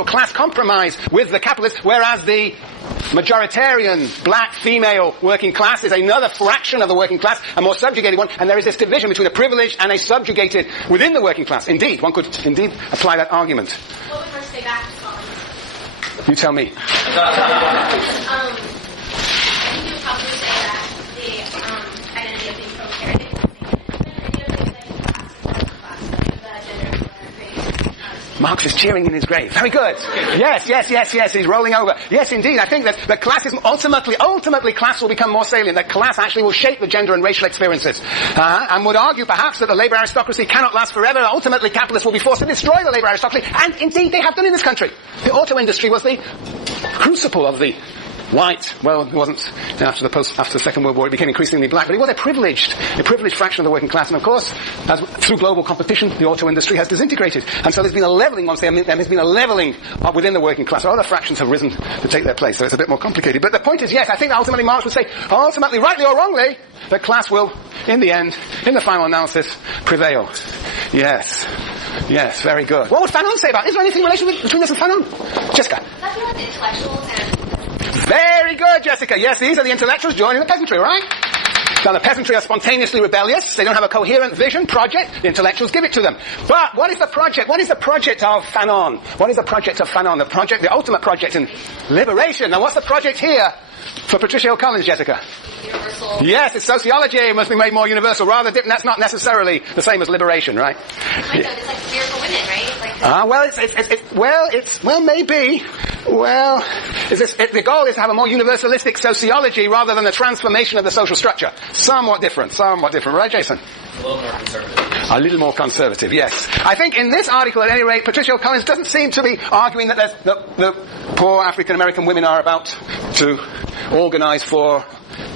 class compromise with the capitalists, whereas the majoritarian black female working class is another fraction of the working class, a more subjugated one, and there is this division between a privileged and a subjugated within the working class. Indeed, one could indeed apply that argument. What would first say back to Scotland? You tell me. I think you would probably say that the identity of being proletariat Marx is cheering in his grave. Very good. Yes, he's rolling over. Yes, indeed. I think that the class is ultimately class will become more salient. That class actually will shape the gender and racial experiences. And would argue perhaps that the labour aristocracy cannot last forever. Ultimately, capitalists will be forced to destroy the labour aristocracy. And indeed, they have done in this country. The auto industry was the crucible of the white. Well, it wasn't after the Second World War. It became increasingly black, but it was a privileged fraction of the working class. And of course, through global competition, the auto industry has disintegrated. And so there's been a leveling. Once there has been a leveling within the working class. Other fractions have risen to take their place. So it's a bit more complicated. But the point is, yes, I think that ultimately Marx would say, ultimately, rightly or wrongly, the class will, in the end, in the final analysis, prevail. Yes, very good. What would Fanon say about it? Is there anything in relation between this and Fanon? Jessica. That's about the intellectuals and... Very good, Jessica. Yes, these are the intellectuals joining the peasantry, right? So the peasantry are spontaneously rebellious. They don't have a coherent vision, project. The intellectuals give it to them. But what is the project? What is the project of Fanon? What is the project of Fanon? The ultimate project in liberation. Now what's the project here for Patricia Hill Collins, Jessica? Universal. Yes, it's sociology. It must be made more universal. That's not necessarily the same as liberation, right? It's like spiritual women, right? Maybe. Well, the goal is to have a more universalistic sociology rather than the transformation of the social structure. Somewhat different, right, Jason? A little more conservative, yes. I think in this article, at any rate, Patricia Hill Collins doesn't seem to be arguing that the poor African American women are about to organize for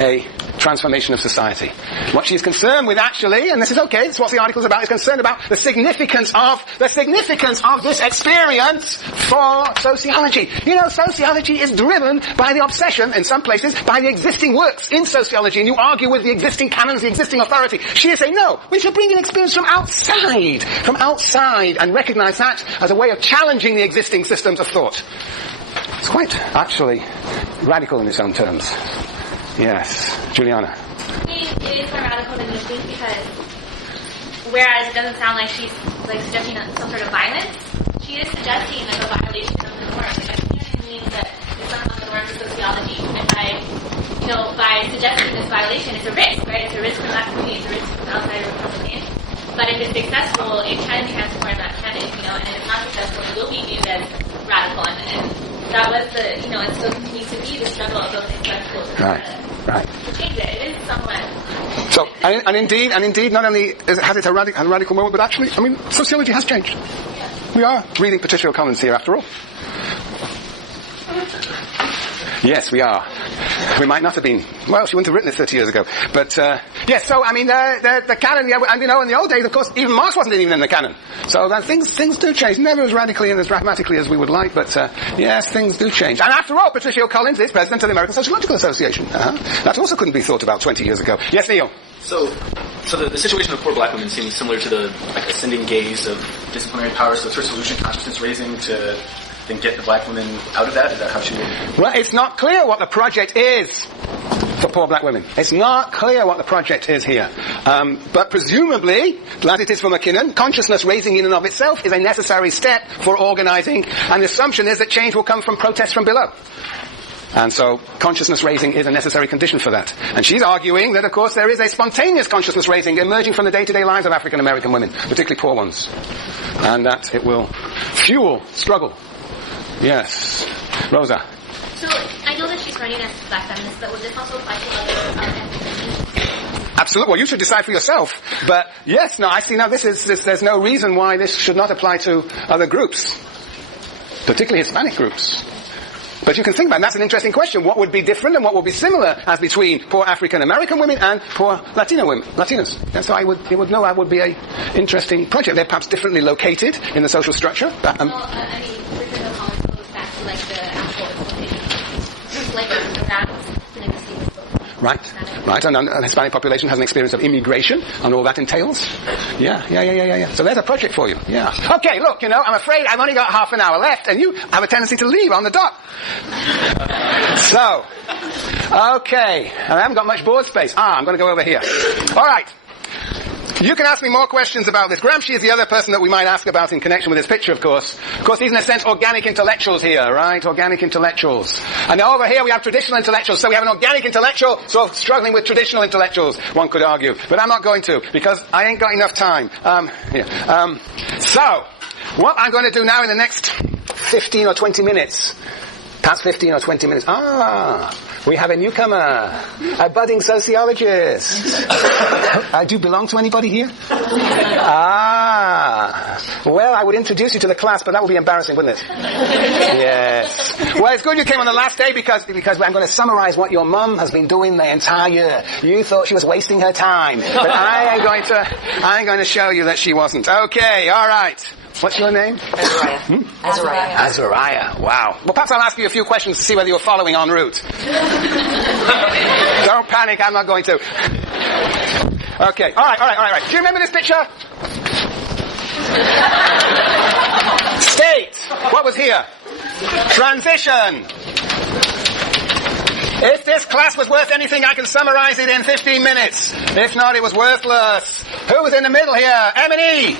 a transformation of society. What she's concerned with actually, and this is okay, it's what the article is about, is concerned about the significance of this experience for sociology. You know, sociology is driven by the obsession, in some places, by the existing works in sociology, and you argue with the existing canons, the existing authority. She is saying, no, we should bring in experience from outside, and recognize that as a way of challenging the existing systems of thought. It's quite, actually, radical in its own terms. Yes, Juliana. I mean, it is more radical than you think because whereas it doesn't sound like she's suggesting some sort of violence, she is suggesting a violation of the norms. Like, I think it means that it's not on the norms of sociology. And by suggesting this violation, it's a risk, right? It's a risk from that community, it's a risk from outside of Republican. But if it's successful, it can transform that canon, and if it's not successful, it will be viewed as radical. And that was it still continues to be the struggle of those intellectuals. Right. To change it. It is somewhat. So, and indeed, not only has it a radical moment, but actually, sociology has changed. Yeah. We are reading Patricia Hill Collins here, after all. Yes, we are. We might not have been. Well, she wouldn't have written it 30 years ago. But, yes, so, the canon, and in the old days, of course, even Marx wasn't even in the canon. So things do change. Never as radically and as dramatically as we would like, but, yes, things do change. And after all, Patricia Hill Collins is president of the American Sociological Association. That also couldn't be thought about 20 years ago. Yes, Neil? So the situation of poor black women seems similar to the ascending gaze of disciplinary power. So it's her solution, consciousness raising to then get the black women out of that? Is that how she would? Well, it's not clear what the project is for poor black women. It's not clear what the project is here. But presumably, as it is for McKinnon, consciousness raising in and of itself is a necessary step for organizing, and the assumption is that change will come from protests from below. And so consciousness raising is a necessary condition for that. And she's arguing that, of course, there is a spontaneous consciousness raising emerging from the day-to-day lives of African American women, particularly poor ones. And that it will fuel struggle. Yes. Rosa. So, I know that she's running as a black feminist, but would this also apply to other Absolutely. Well, you should decide for yourself. But, yes, no, I see now there's no reason why this should not apply to other groups. Particularly Hispanic groups. But you can think about it. That's an interesting question. What would be different and what would be similar as between poor African American women and poor Latinas? And so it would be a interesting project. They're perhaps differently located in the social structure. Richard Collins goes back to the actual implementation. Right. And the Hispanic population has an experience of immigration and all that entails. Yeah. So there's a project for you. Yeah. Okay, look, I'm afraid I've only got half an hour left, and you have a tendency to leave on the dot. So, okay. And I haven't got much board space. I'm going to go over here. All right. You can ask me more questions about this. Gramsci is the other person that we might ask about in connection with this picture, of course. Of course, these, in a sense, organic intellectuals here, right? Organic intellectuals. And over here we have traditional intellectuals. So we have an organic intellectual sort of struggling with traditional intellectuals, one could argue. But I'm not going to, because I ain't got enough time. So, what I'm going to do now in the next 15 or 20 minutes, perhaps 15 or 20 minutes, we have a newcomer, a budding sociologist. Do you belong to anybody here? Well, I would introduce you to the class, but that would be embarrassing, wouldn't it? Yes. Well, it's good you came on the last day because I'm going to summarize what your mum has been doing the entire year. You thought she was wasting her time, but I'm going to show you that she wasn't. Okay, all right. What's your name? Azariah. Azariah. Wow. Well, perhaps I'll ask you a few questions to see whether you're following en route. Don't panic, I'm not going to. Okay. All right. Do you remember this picture? State. What was here? Transition. If this class was worth anything, I can summarize it in 15 minutes. If not, it was worthless. Who was in the middle here? M&E.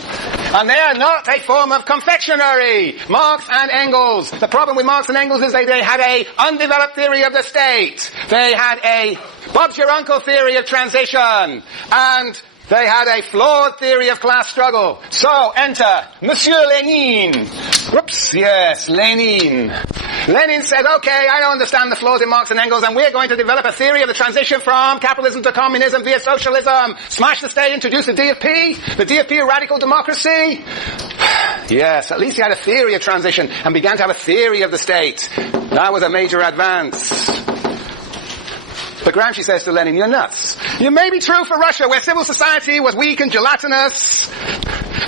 And they are not a form of confectionery. Marx and Engels. The problem with Marx and Engels is they had a undeveloped theory of the state. They had a Bob's your uncle theory of transition. And they had a flawed theory of class struggle. So, enter Monsieur Lenin. Whoops, yes, Lenin. Lenin said, okay, I don't understand the flaws in Marx and Engels, and we're going to develop a theory of the transition from capitalism to communism via socialism. Smash the state, introduce the DFP. The DFP of radical democracy. Yes, at least he had a theory of transition and began to have a theory of the state. That was a major advance. But Gramsci says to Lenin, you're nuts. You may be true for Russia, where civil society was weak and gelatinous.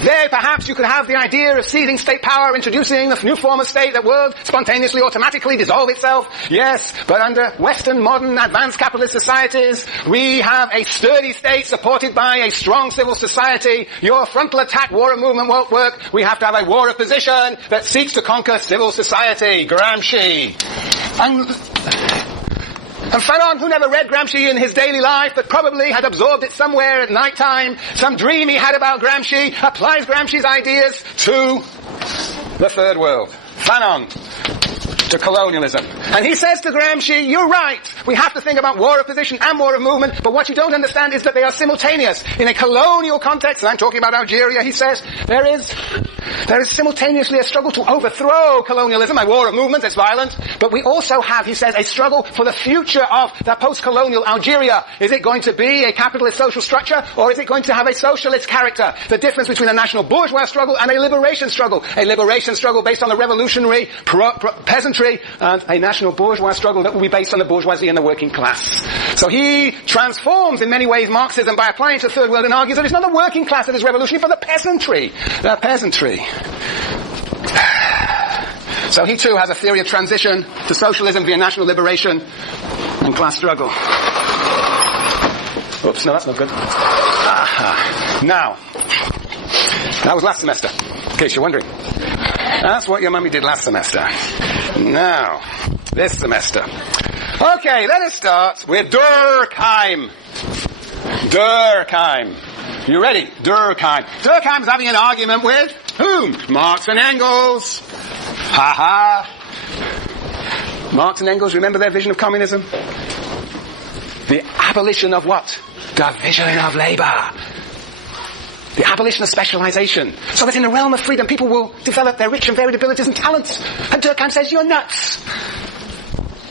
There, perhaps you could have the idea of seizing state power, introducing a new form of state that would spontaneously, automatically dissolve itself. Yes, but under Western, modern, advanced capitalist societies, we have a sturdy state supported by a strong civil society. Your frontal attack war of movement won't work. We have to have a war of position that seeks to conquer civil society. Gramsci. And Fanon, who never read Gramsci in his daily life, but probably had absorbed it somewhere at night time, some dream he had about Gramsci, applies Gramsci's ideas to the third world. Fanon. To colonialism. And he says to Gramsci, you're right, we have to think about war of position and war of movement, but what you don't understand is that they are simultaneous. In a colonial context, and I'm talking about Algeria, he says, there is simultaneously a struggle to overthrow colonialism, a war of movement, it's violent, but we also have, he says, a struggle for the future of the post-colonial Algeria. Is it going to be a capitalist social structure, or is it going to have a socialist character? The difference between a national bourgeois struggle and a liberation struggle. A liberation struggle based on the revolutionary peasantry, and a national bourgeois struggle that will be based on the bourgeoisie and the working class. So he transforms in many ways Marxism by applying it to the third world and argues that it's not the working class that is revolutionary, but the peasantry. The peasantry. So he too has a theory of transition to socialism via national liberation and class struggle. Oops, no, that's not good. Now, that was last semester, in case you're wondering. That's what your mummy did last semester. Now, this semester. Okay, let us start with Durkheim. Durkheim. You ready? Durkheim. Durkheim is having an argument with whom? Marx and Engels. Marx and Engels, remember their vision of communism? The abolition of what? Division of labor. The abolition of specialization. So that in the realm of freedom, people will develop their rich and varied abilities and talents. And Durkheim says, you're nuts.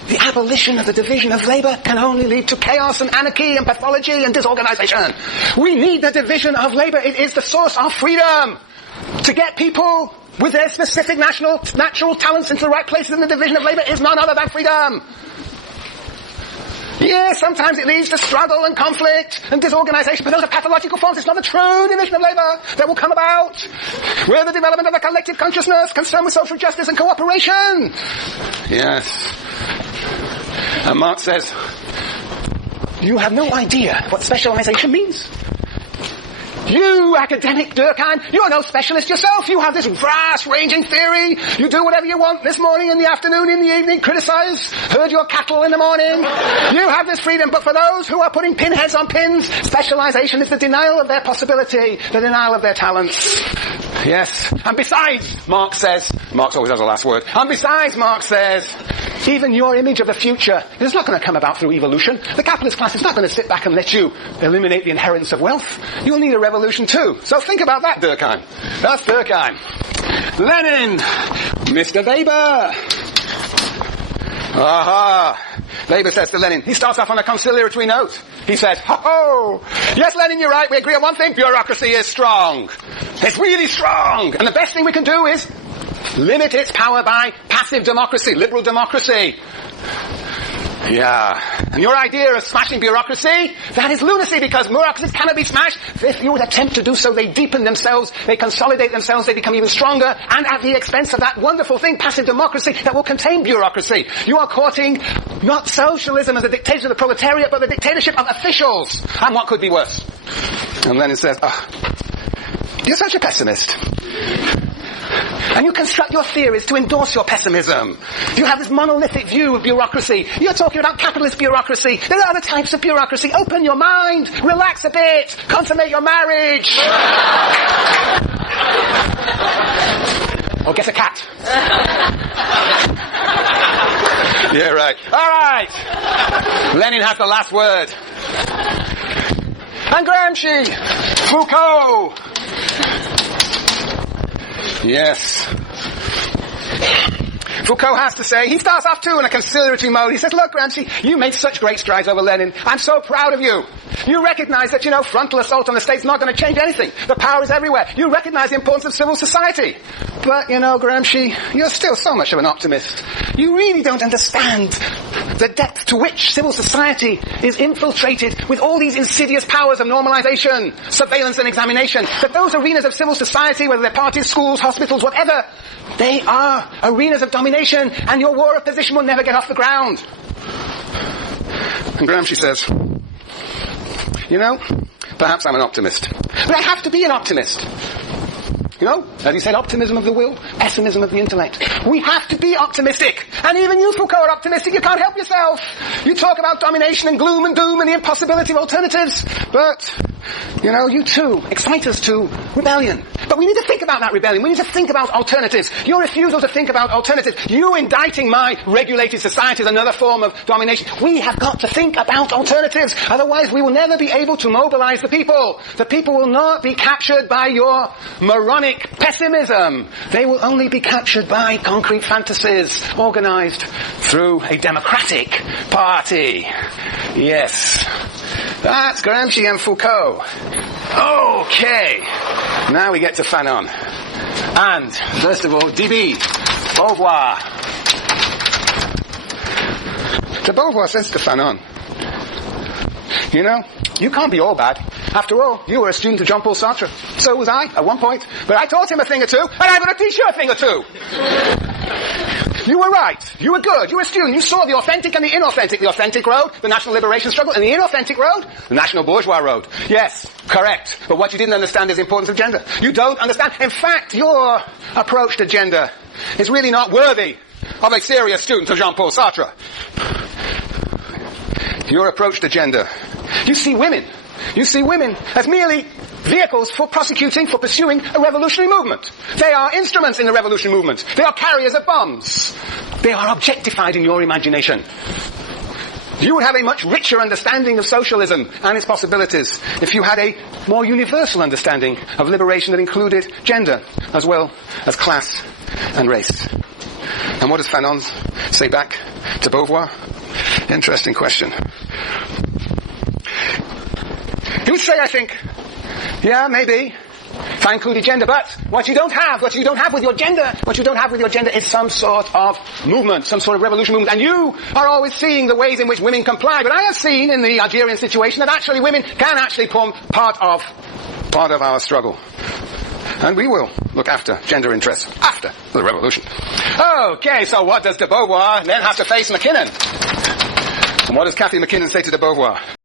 The abolition of the division of labor can only lead to chaos and anarchy and pathology and disorganization. We need the division of labor. It is the source of freedom. To get people with their specific natural talents into the right places in the division of labor is none other than freedom. Yes, sometimes it leads to struggle and conflict and disorganization, but those are pathological forms. It's not the true division of labor that will come about with the development of a collective consciousness concerned with social justice and cooperation. Yes. And Marx says, You have no idea what specialization means. You, academic Durkheim, you are no specialist yourself. You have this vast-ranging theory. You do whatever you want this morning, in the afternoon, in the evening, criticize, herd your cattle in the morning. You have this freedom, but for those who are putting pinheads on pins, specialization is the denial of their possibility, the denial of their talents. Yes. And besides, Marx says, Marx always has the last word, and besides, Marx says, even your image of the future is not going to come about through evolution. The capitalist class is not going to sit back and let you eliminate the inheritance of wealth. You'll need a revolution too. So think about that, Durkheim. That's Durkheim. Lenin. Mr. Weber. Aha. Weber says to Lenin, he starts off on a conciliatory note. He says, ho, yes, Lenin, you're right. We agree on one thing. Bureaucracy is strong. It's really strong. And the best thing we can do is limit its power by passive democracy, liberal democracy. Yeah. And your idea of smashing bureaucracy, that is lunacy, because bureaucracies cannot be smashed. If you would attempt to do so, they deepen themselves, they consolidate themselves, they become even stronger, and at the expense of that wonderful thing, passive democracy, that will contain bureaucracy. You are courting not socialism as a dictatorship of the proletariat, but the dictatorship of officials. And what could be worse? And Lenin says, you're such a pessimist. And you construct your theories to endorse your pessimism. You have this monolithic view of bureaucracy. You're talking about capitalist bureaucracy. There are other types of bureaucracy. Open your mind. Relax a bit. Consummate your marriage. Or get a cat. Yeah, right. All right. Lenin has the last word. And Gramsci. Foucault. Yes. Foucault has to say, he starts off too in a conciliatory mode. He says, look, Gramsci, you made such great strides over Lenin. I'm so proud of you. You recognize that, frontal assault on the state's not going to change anything. The power is everywhere. You recognize the importance of civil society. But, Gramsci, you're still so much of an optimist. You really don't understand the depth to which civil society is infiltrated with all these insidious powers of normalization, surveillance and examination. That those arenas of civil society, whether they're parties, schools, hospitals, whatever, they are arenas of domination, and your war of position will never get off the ground. And Gramsci says, perhaps I'm an optimist. But I have to be an optimist. As he said, optimism of the will, pessimism of the intellect. We have to be optimistic. And even you, Foucault, are optimistic. You can't help yourself. You talk about domination and gloom and doom and the impossibility of alternatives. But, you too excite us to rebellion. But we need to think about that rebellion. We need to think about alternatives. Your refusal to think about alternatives, you indicting my regulated society as another form of domination. We have got to think about alternatives. Otherwise, we will never be able to mobilize the people. The people will not be captured by your moronic pessimism. They will only be captured by concrete fantasies organized through a democratic party. Yes. That's Gramsci and Foucault. Okay. Now we get to Fanon. And, first of all, DB, Beauvoir. So Beauvoir says to Fanon, you can't be all bad. After all, you were a student of Jean-Paul Sartre. So was I, at one point. But I taught him a thing or two, and I'm going to teach you a thing or two. You were right. You were good. You were a student. You saw the authentic and the inauthentic. The authentic road, the national liberation struggle, and the inauthentic road, the national bourgeois road. Yes, correct. But what you didn't understand is the importance of gender. You don't understand. In fact, your approach to gender is really not worthy of a serious student of Jean-Paul Sartre. Your approach to gender. You see women as merely vehicles for prosecuting, for pursuing a revolutionary movement. They are instruments in the revolutionary movement. They are carriers of bombs. They are objectified in your imagination. You would have a much richer understanding of socialism and its possibilities if you had a more universal understanding of liberation that included gender as well as class and race. And what does Fanon say back to Beauvoir? Interesting question. He would say, I think, yeah, maybe, if I included gender, but what you don't have with your gender is some sort of movement, some sort of revolution movement. And you are always seeing the ways in which women comply. But I have seen in the Algerian situation that actually women can actually form part of our struggle. And we will look after gender interests after the revolution. Okay, so what does de Beauvoir then have to face Mackinnon? And what does Cathy Mackinnon say to de Beauvoir?